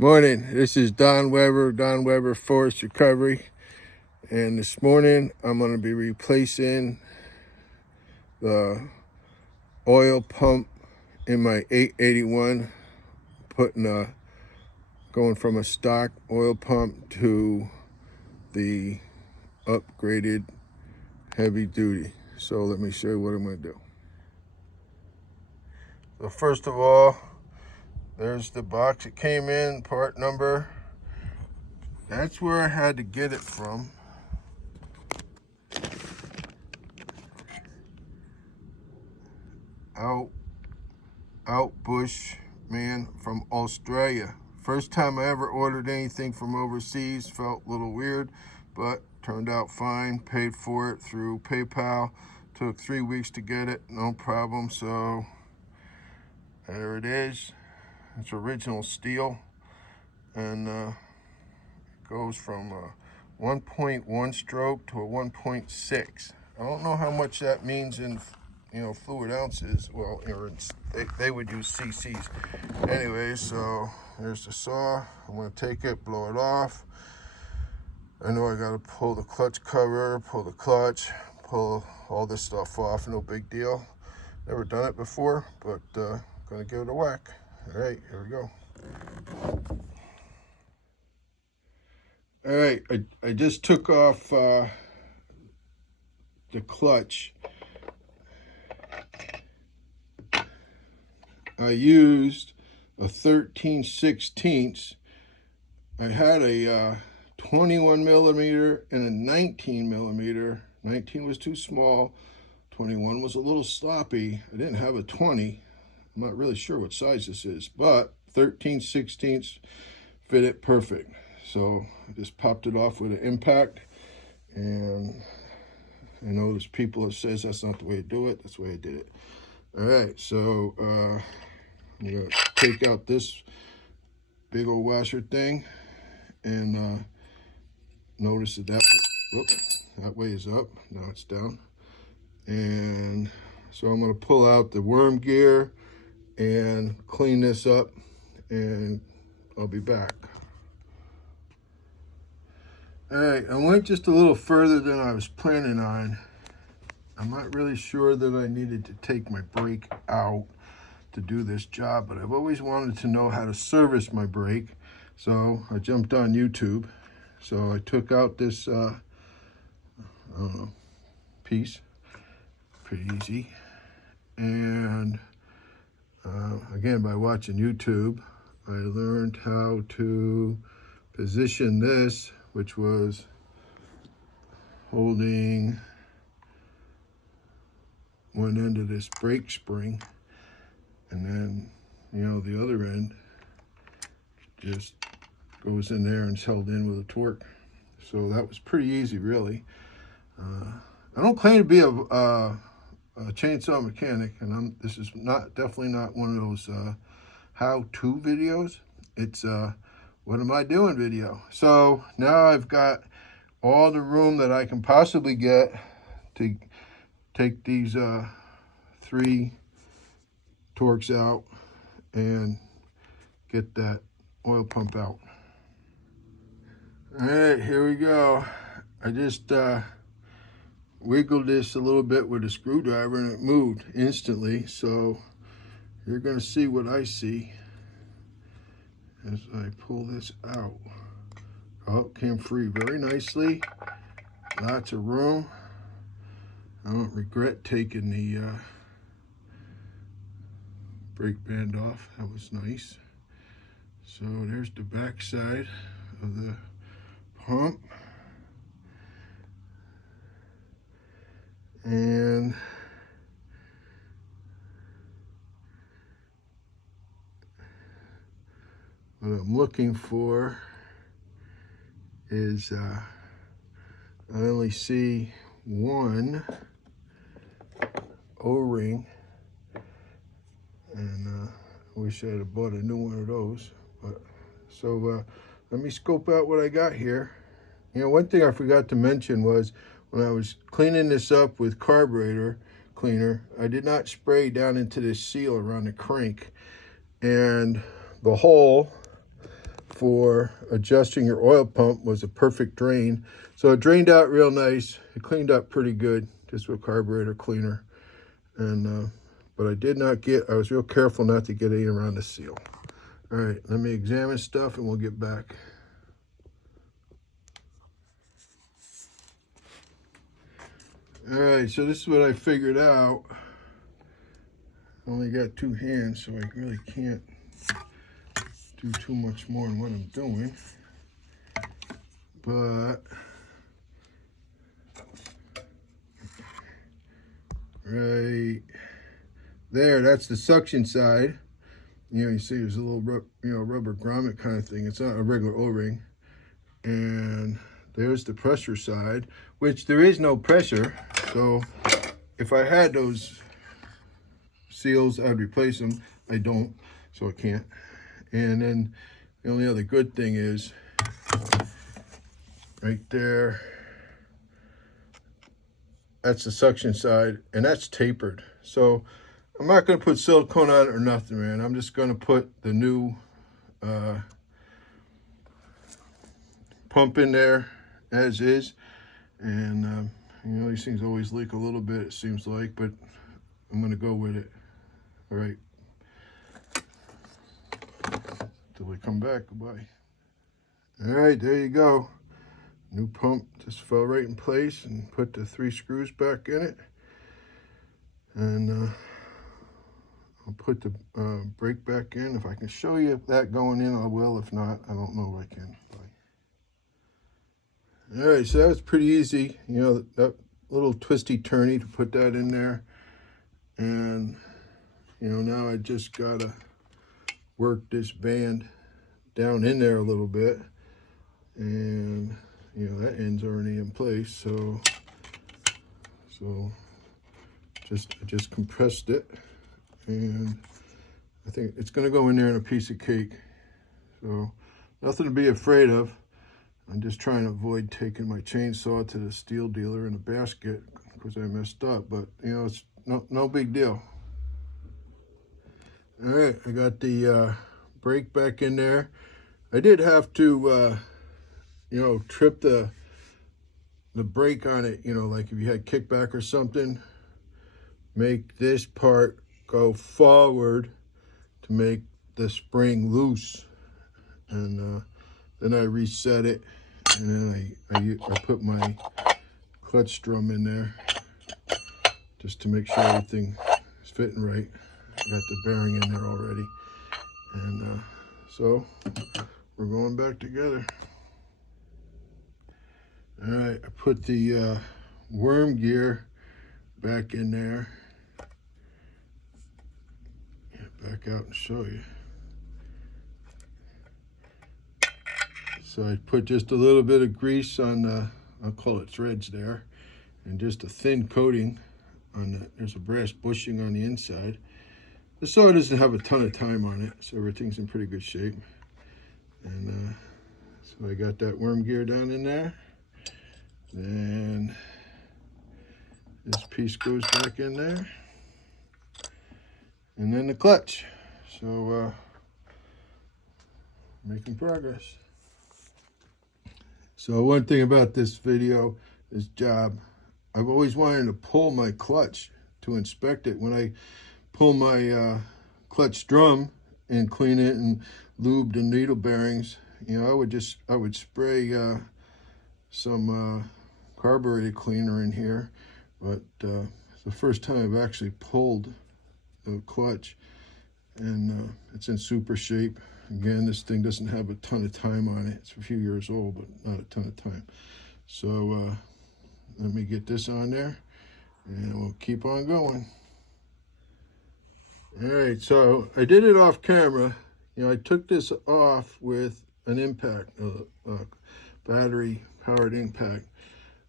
Morning, this is Don Weber Forest Recovery, and this morning I'm going to be replacing the oil pump in my 881, going from a stock oil pump to the upgraded heavy duty. So let me show you what I'm going to do. So first of all, there's the box it came in, part number. That's where I had to get it from. Out Bush man from Australia. First time I ever ordered anything from overseas. Felt a little weird, but turned out fine. Paid for it through PayPal. Took 3 weeks to get it, no problem. So there it is. It's original Stihl, and it goes from a 1.1 stroke to a 1.6. I don't know how much that means in fluid ounces. Well, they would use cc's. Anyway, so there's the saw. I'm going to take it, blow it off. I know I got to pull the clutch cover, pull the clutch, pull all this stuff off. No big deal. Never done it before, but going to give it a whack. All right, here we go. All right, I just took off the clutch. I used a 13/16. I had a 21 millimeter and a 19 millimeter. 19 was too small. 21 was a little sloppy. I didn't have a 20. I'm not really sure what size this is, but 13/16 fit it perfect. So I just popped it off with an impact, and I know there's people that says that's not the way to do it. That's the way I did it. All right, so I'm gonna take out this big old washer thing, and notice that way is up. Now it's down, and so I'm gonna pull out the worm gear and clean this up, and I'll be back. All right, I went just a little further than I was planning on. I'm not really sure that I needed to take my brake out to do this job, but I've always wanted to know how to service my brake. So I jumped on YouTube. So I took out this piece, pretty easy. And again, by watching YouTube, I learned how to position this, which was holding one end of this brake spring, and then the other end just goes in there and is held in with a torque. So that was pretty easy, really. I don't claim to be a chainsaw mechanic, and this is definitely not one of those how-to videos. It's what am I doing video. So now I've got all the room that I can possibly get to take these 3 torques out and get that oil pump out. All right, here we go. I just wiggled this a little bit with a screwdriver, and it moved instantly. So you're going to see what I see as I pull this out. Oh, it came free very nicely. Lots of room. I don't regret taking the brake band off. That was nice. So there's the back side of the pump. And what I'm looking for is I only see one O-ring, and I wish I'd have bought a new one of those. But so let me scope out what I got here. One thing I forgot to mention was when I was cleaning this up with carburetor cleaner, I did not spray down into this seal around the crank, and the hole for adjusting your oil pump was a perfect drain. So it drained out real nice. It cleaned up pretty good, just with carburetor cleaner. And but I was real careful not to get any around the seal. All right, let me examine stuff and we'll get back. All right, so this is what I figured out. I only got 2 hands, so I really can't do too much more than what I'm doing. But right there, that's the suction side. You see there's a little rubber grommet kind of thing. It's not a regular O-ring. And there's the pressure side, which there is no pressure. So if I had those seals, I'd replace them. I don't, so I can't. And then the only other good thing is right there, that's the suction side, and that's tapered. So I'm not going to put silicone on it or nothing, man. I'm just going to put the new pump in there as is. And these things always leak a little bit, it seems like, but I'm going to go with it. All right. Till we come back. Goodbye. All right, there you go. New pump just fell right in place, and put the 3 screws back in it. And I'll put the brake back in. If I can show you that going in, I will. If not, I don't know if I can. Bye. All right, so that was pretty easy. That little twisty turny to put that in there. And, now I just got to work this band down in there a little bit. And, that end's already in place. So I just compressed it, and I think it's going to go in there in a piece of cake. So nothing to be afraid of. I'm just trying to avoid taking my chainsaw to the Stihl dealer in a basket because I messed up, but it's no big deal. All right, I got the brake back in there. I did have to trip the brake on it, like if you had kickback or something, make this part go forward to make the spring loose. And then I reset it, and then I put my clutch drum in there just to make sure everything is fitting right. I got the bearing in there already. And so we're going back together. All right, I put the worm gear back in there. Back out and show you. So I put just a little bit of grease on the, I'll call it threads there, and just a thin coating on the, there's a brass bushing on the inside. The saw doesn't have a ton of time on it, so everything's in pretty good shape. And so I got that worm gear down in there. Then this piece goes back in there. And then the clutch. So making progress. So one thing about this video, this job, I've always wanted to pull my clutch to inspect it. When I pull my clutch drum and clean it and lube the needle bearings, I would spray some carburetor cleaner in here, but it's the first time I've actually pulled the clutch, and it's in super shape. Again, this thing doesn't have a ton of time on it. It's a few years old, but not a ton of time. So let me get this on there, and we'll keep on going. All right, so I did it off camera. I took this off with an impact, battery-powered impact.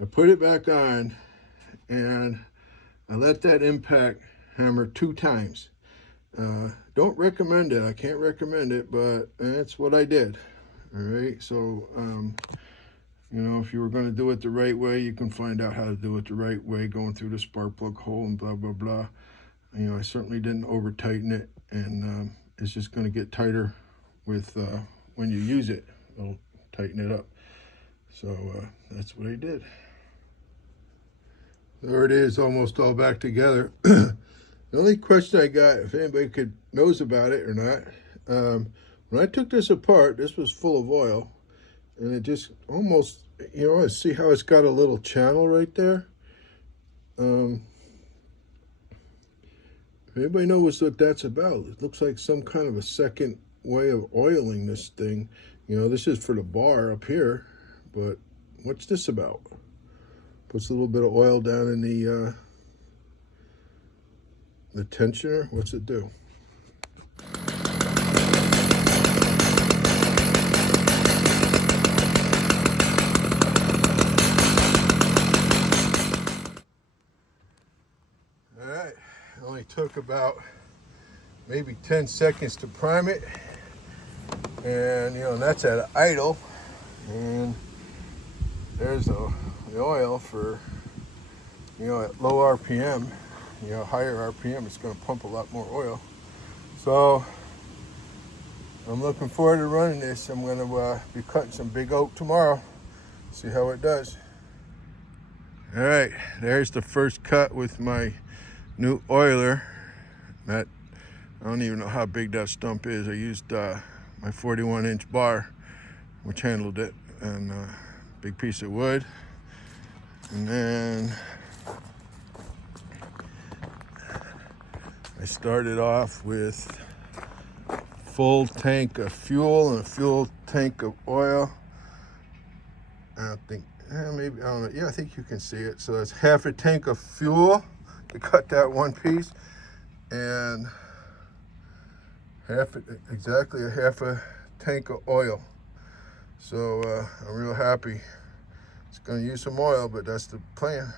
I put it back on, and I let that impact hammer 2 times. Don't recommend it. I can't recommend it, but that's what I did. All right, so if you were going to do it the right way, you can find out how to do it the right way, going through the spark plug hole and blah blah blah. I certainly didn't over tighten it, and it's just going to get tighter with when you use it, it'll tighten it up. So that's what I did. There it is, almost all back together. The only question I got, if anybody knows about it or not, when I took this apart, this was full of oil, and it just almost, see how it's got a little channel right there? If anybody knows what that's about, it looks like some kind of a second way of oiling this thing. This is for the bar up here, but what's this about? Puts a little bit of oil down in the tensioner. What's it do? All right, it only took about maybe 10 seconds to prime it, and that's at idle, and there's the oil for at low RPM. Higher RPM, it's going to pump a lot more oil. So I'm looking forward to running this. I'm going to be cutting some big oak tomorrow, see how it does. All right, there's the first cut with my new oiler. I don't even know how big that stump is. I used my 41-inch bar, which handled it, and a big piece of wood. And then I started off with full tank of fuel and a full tank of oil. I think, maybe, I don't know. Yeah, I think you can see it. So that's half a tank of fuel to cut that one piece, and exactly a half a tank of oil. So I'm real happy. It's going to use some oil, but that's the plan.